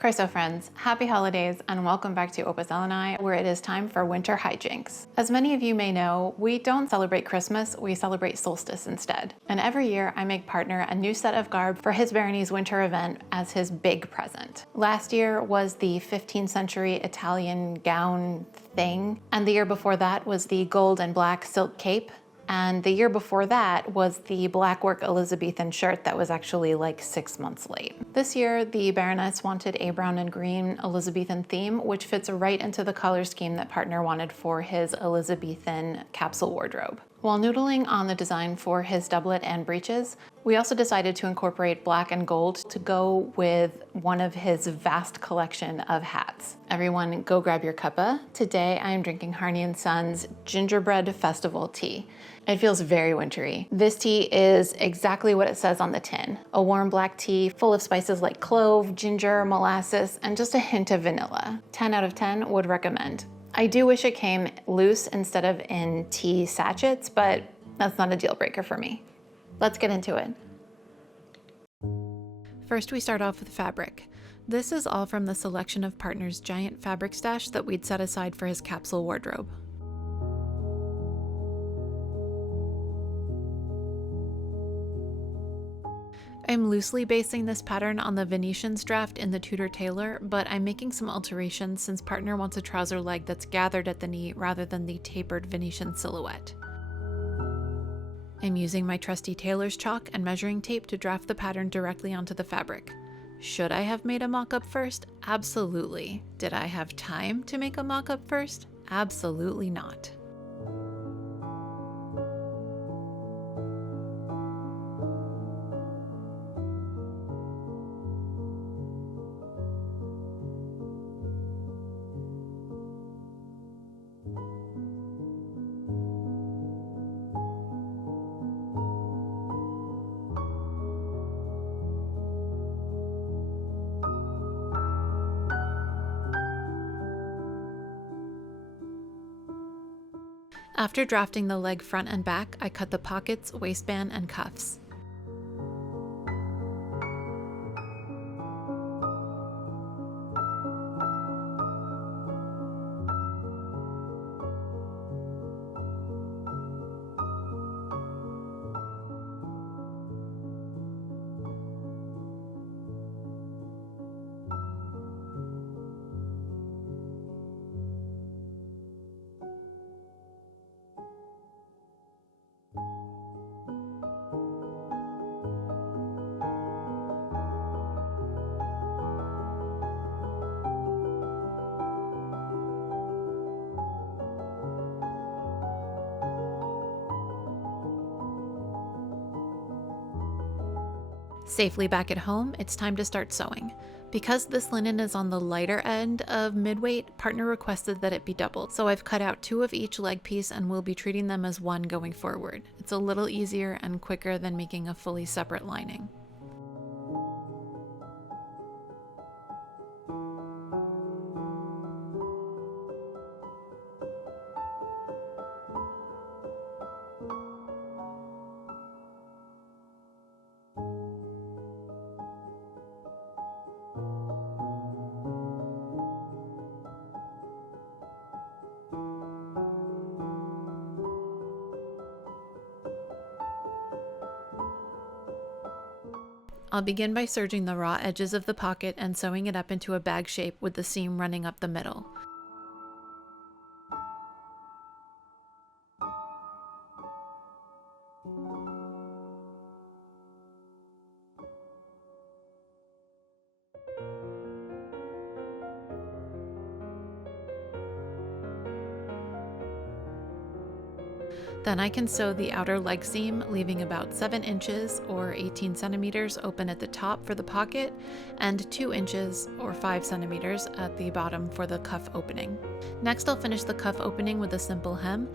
Chryso friends, happy holidays and welcome back to Opus Elenae, where it is time for winter hijinks. As many of you may know, we don't celebrate Christmas, we celebrate solstice instead. And every year I make partner a new set of garb for his Barony's winter event as his big present. Last year was the 15th century Italian gown thing, and the year before that was the gold and black silk cape. And the year before that was the blackwork Elizabethan shirt that was actually like 6 months late. This year, the Baroness wanted a brown and green Elizabethan theme, which fits right into the color scheme that partner wanted for his Elizabethan capsule wardrobe. While noodling on the design for his doublet and breeches, we also decided to incorporate black and gold to go with one of his vast collection of hats. Everyone go grab your cuppa. Today I am drinking Harney & Sons Gingerbread Festival tea. It feels very wintry. This tea is exactly what it says on the tin. A warm black tea full of spices like clove, ginger, molasses, and just a hint of vanilla. 10 out of 10 would recommend. I do wish it came loose instead of in tea sachets, but that's not a deal breaker for me. Let's get into it. First, we start off with fabric. This is all from the selection of partner's giant fabric stash that we'd set aside for his capsule wardrobe. I'm loosely basing this pattern on the Venetians draft in the Tudor Tailor, but I'm making some alterations since partner wants a trouser leg that's gathered at the knee rather than the tapered Venetian silhouette. I'm using my trusty tailor's chalk and measuring tape to draft the pattern directly onto the fabric. Should I have made a mock-up first? Absolutely. Did I have time to make a mock-up first? Absolutely not. After drafting the leg front and back, I cut the pockets, waistband, and cuffs. Safely back at home, it's time to start sewing. Because this linen is on the lighter end of midweight, partner requested that it be doubled, so I've cut out 2 of each leg piece and we'll be treating them as one going forward. It's a little easier and quicker than making a fully separate lining. I'll begin by serging the raw edges of the pocket and sewing it up into a bag shape with the seam running up the middle. Then I can sew the outer leg seam, leaving about 7 inches or 18 centimeters open at the top for the pocket and 2 inches or 5 centimeters at the bottom for the cuff opening. Next, I'll finish the cuff opening with a simple hem.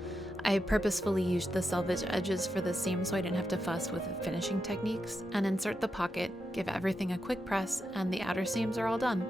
I purposefully used the selvage edges for the seam so I didn't have to fuss with finishing techniques, and insert the pocket, give everything a quick press, and the outer seams are all done.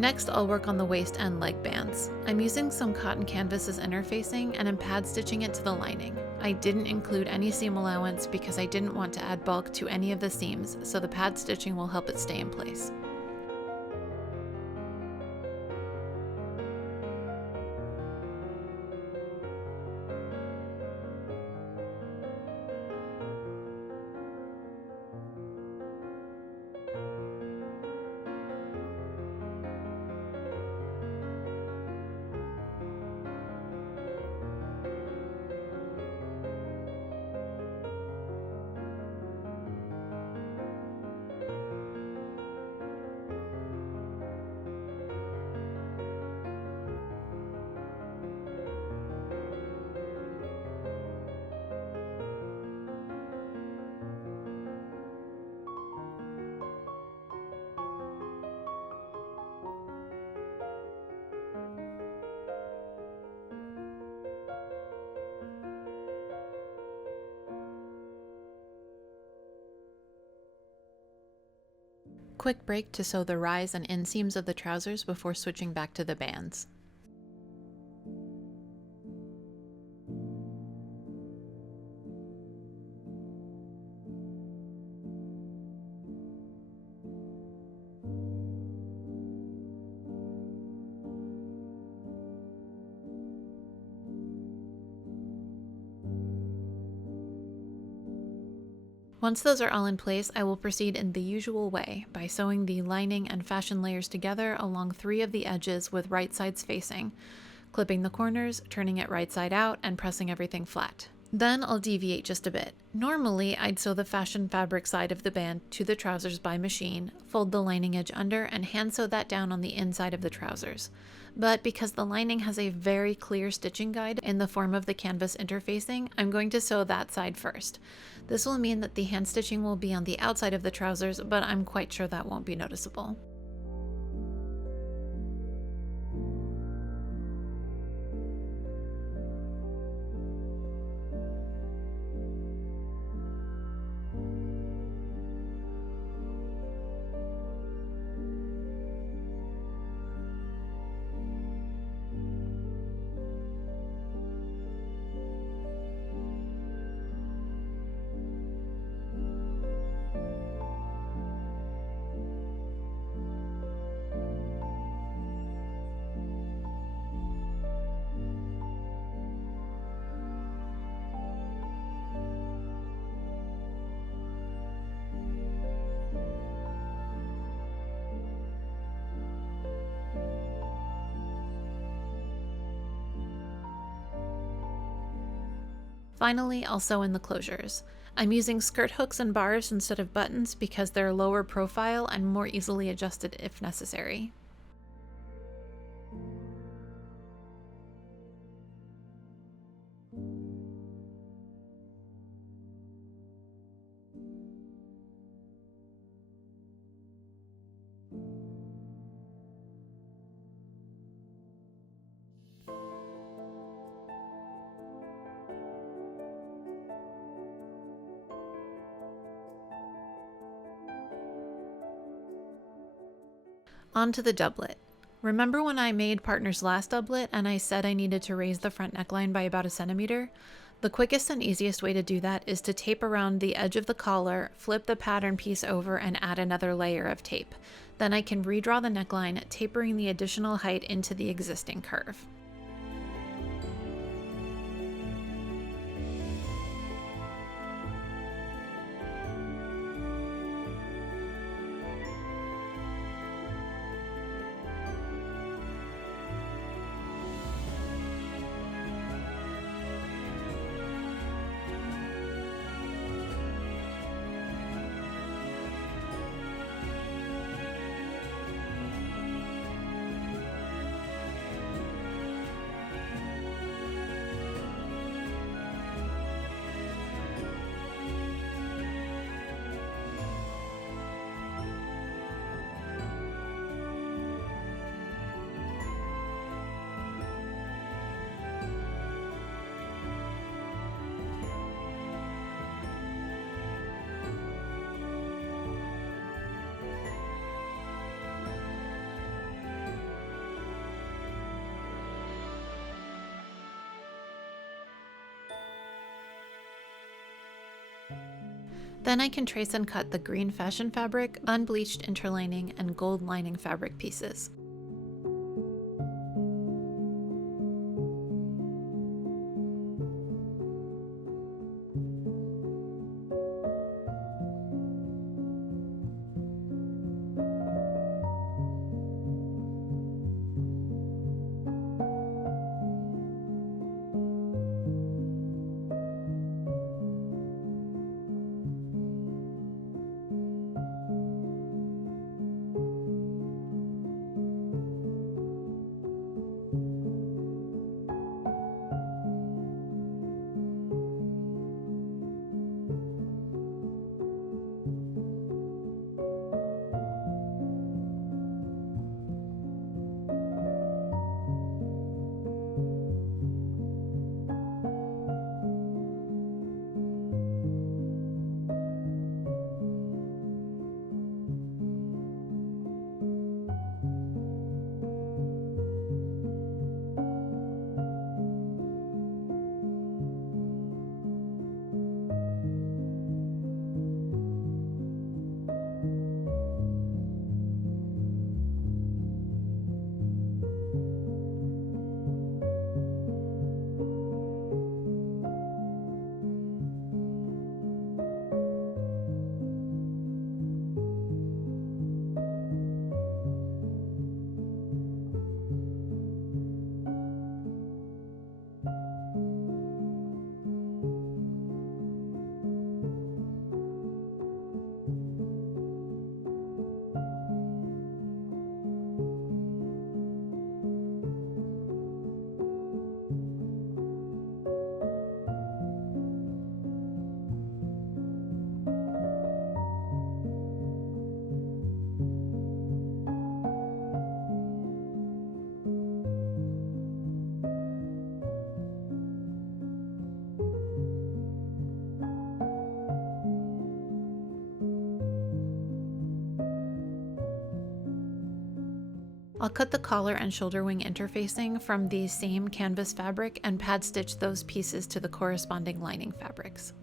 Next, I'll work on the waist and leg bands. I'm using some cotton canvas as interfacing and I'm pad stitching it to the lining. I didn't include any seam allowance because I didn't want to add bulk to any of the seams, so the pad stitching will help it stay in place. Quick break to sew the rise and inseams of the trousers before switching back to the bands. Once those are all in place, I will proceed in the usual way by sewing the lining and fashion layers together along 3 of the edges with right sides facing, clipping the corners, turning it right side out, and pressing everything flat. Then I'll deviate just a bit. Normally, I'd sew the fashion fabric side of the band to the trousers by machine, fold the lining edge under, and hand sew that down on the inside of the trousers. But because the lining has a very clear stitching guide in the form of the canvas interfacing, I'm going to sew that side first. This will mean that the hand stitching will be on the outside of the trousers, but I'm quite sure that won't be noticeable. Finally, I'll sew in the closures. I'm using skirt hooks and bars instead of buttons because they're lower profile and more easily adjusted if necessary. On to the doublet. Remember when I made partner's last doublet and I said I needed to raise the front neckline by about 1 centimeter? The quickest and easiest way to do that is to tape around the edge of the collar, flip the pattern piece over, and add another layer of tape. Then I can redraw the neckline, tapering the additional height into the existing curve. Then I can trace and cut the green fashion fabric, unbleached interlining, and gold lining fabric pieces. I'll cut the collar and shoulder wing interfacing from the same canvas fabric and pad stitch those pieces to the corresponding lining fabrics.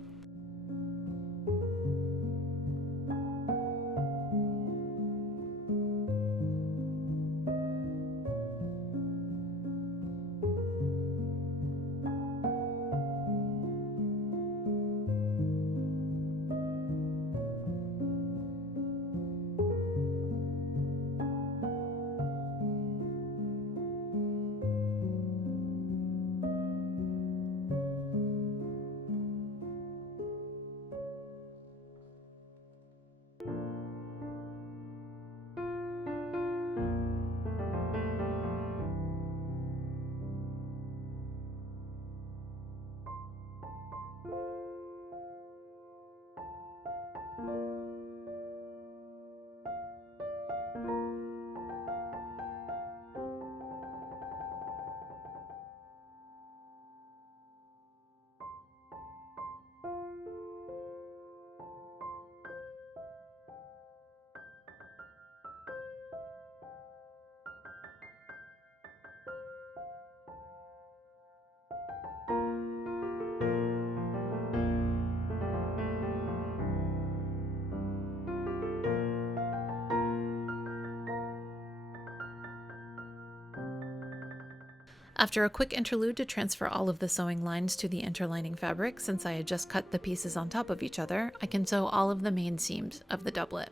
After a quick interlude to transfer all of the sewing lines to the interlining fabric, since I had just cut the pieces on top of each other, I can sew all of the main seams of the doublet.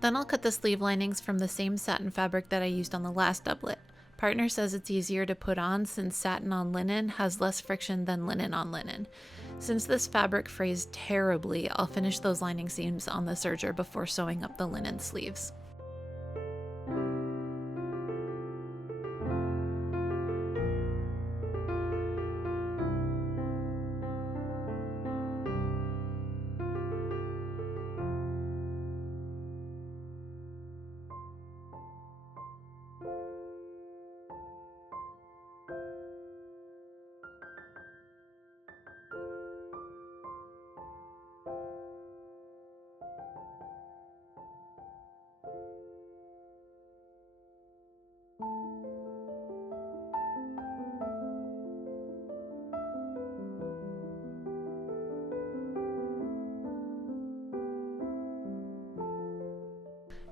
Then I'll cut the sleeve linings from the same satin fabric that I used on the last doublet. Partner says it's easier to put on since satin on linen has less friction than linen on linen. Since this fabric frays terribly, I'll finish those lining seams on the serger before sewing up the linen sleeves.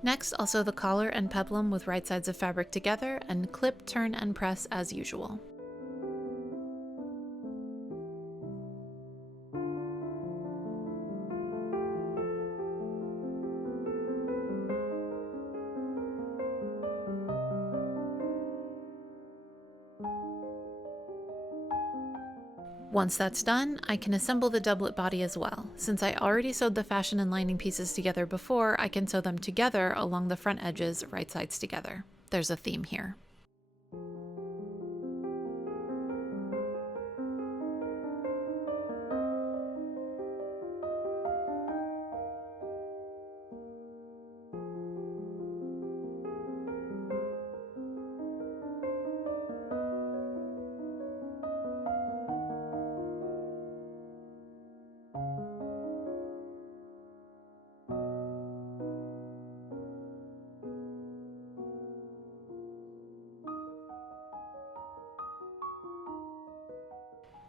Next, I'll sew the collar and peplum with right sides of fabric together and clip, turn, and press as usual. Once that's done, I can assemble the doublet body as well. Since I already sewed the fashion and lining pieces together before, I can sew them together along the front edges, right sides together. There's a theme here.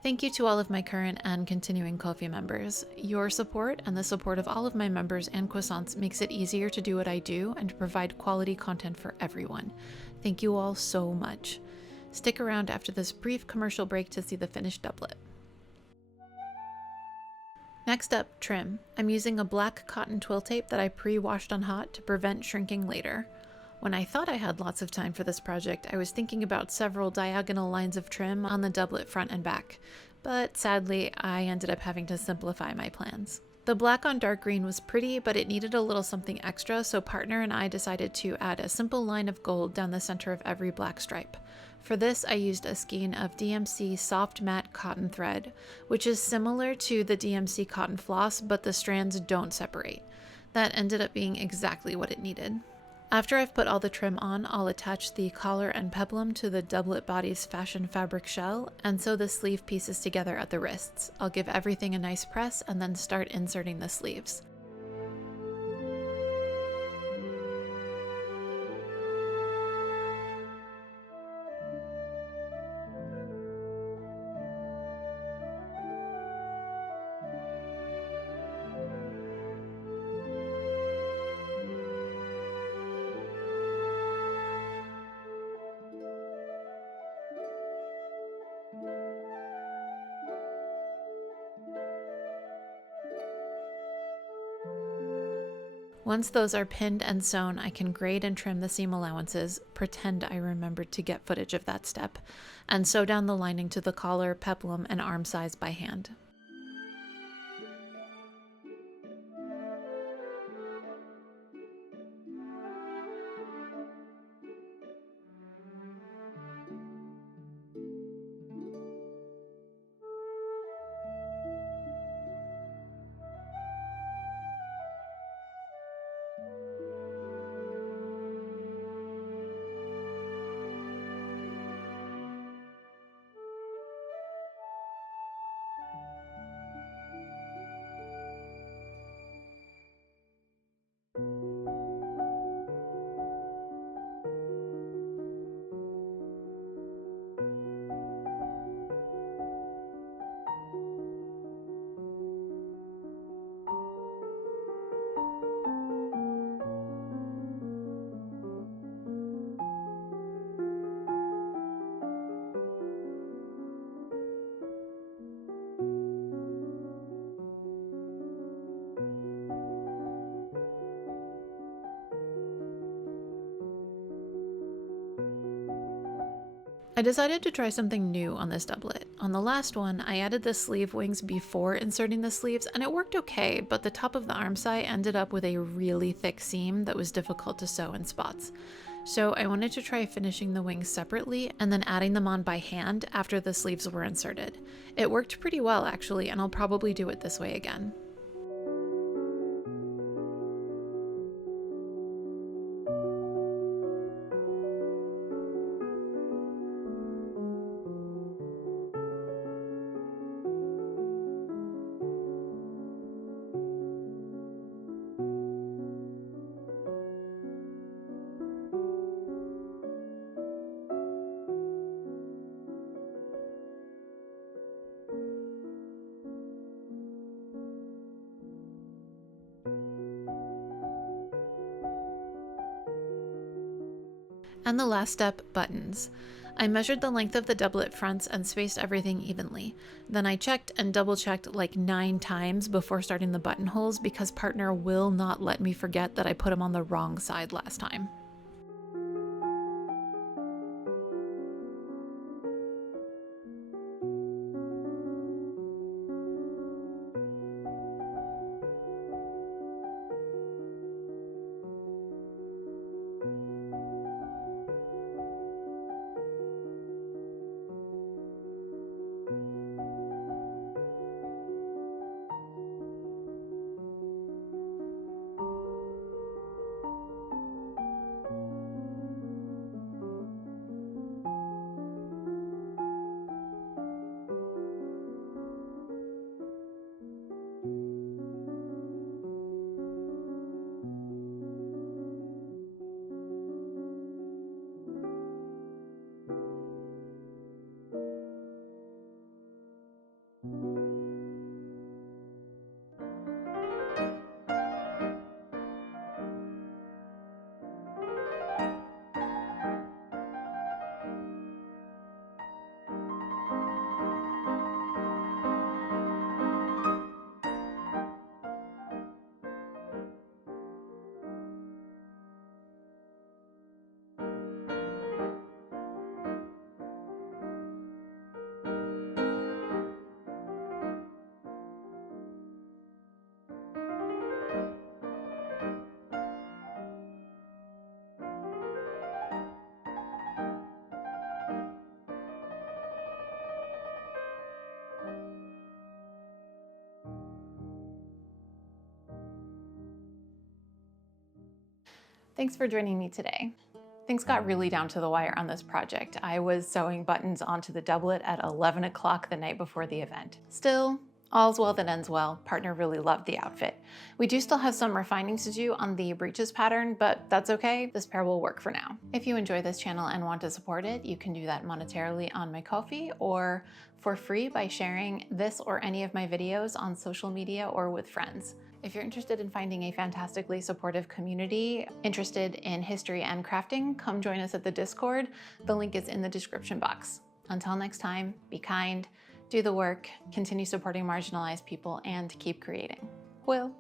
Thank you to all of my current and continuing Ko-fi members. Your support and the support of all of my members and croissants makes it easier to do what I do and to provide quality content for everyone. Thank you all so much. Stick around after this brief commercial break to see the finished doublet. Next up, trim. I'm using a black cotton twill tape that I pre-washed on hot to prevent shrinking later. When I thought I had lots of time for this project, I was thinking about several diagonal lines of trim on the doublet front and back, but sadly, I ended up having to simplify my plans. The black on dark green was pretty, but it needed a little something extra, so partner and I decided to add a simple line of gold down the center of every black stripe. For this, I used a skein of DMC soft matte cotton thread, which is similar to the DMC cotton floss, but the strands don't separate. That ended up being exactly what it needed. After I've put all the trim on, I'll attach the collar and peplum to the doublet body's fashion fabric shell and sew the sleeve pieces together at the wrists. I'll give everything a nice press and then start inserting the sleeves. Once those are pinned and sewn, I can grade and trim the seam allowances, pretend I remembered to get footage of that step, and sew down the lining to the collar, peplum, and arm size by hand. I decided to try something new on this doublet. On the last one, I added the sleeve wings before inserting the sleeves, and it worked okay, but the top of the arm side ended up with a really thick seam that was difficult to sew in spots. So I wanted to try finishing the wings separately and then adding them on by hand after the sleeves were inserted. It worked pretty well actually, and I'll probably do it this way again. And the last step, buttons. I measured the length of the doublet fronts and spaced everything evenly. Then I checked and double checked like 9 times before starting the buttonholes because partner will not let me forget that I put them on the wrong side last time. Thanks for joining me today. Things got really down to the wire on this project. I was sewing buttons onto the doublet at 11 o'clock the night before the event. Still, all's well that ends well. Partner really loved the outfit. We do still have some refining to do on the breeches pattern, but that's okay. This pair will work for now. If you enjoy this channel and want to support it, you can do that monetarily on my Ko-fi or for free by sharing this or any of my videos on social media or with friends. If you're interested in finding a fantastically supportive community, interested in history and crafting, come join us at the Discord. The link is in the description box. Until next time, be kind, do the work, continue supporting marginalized people, and keep creating. Will.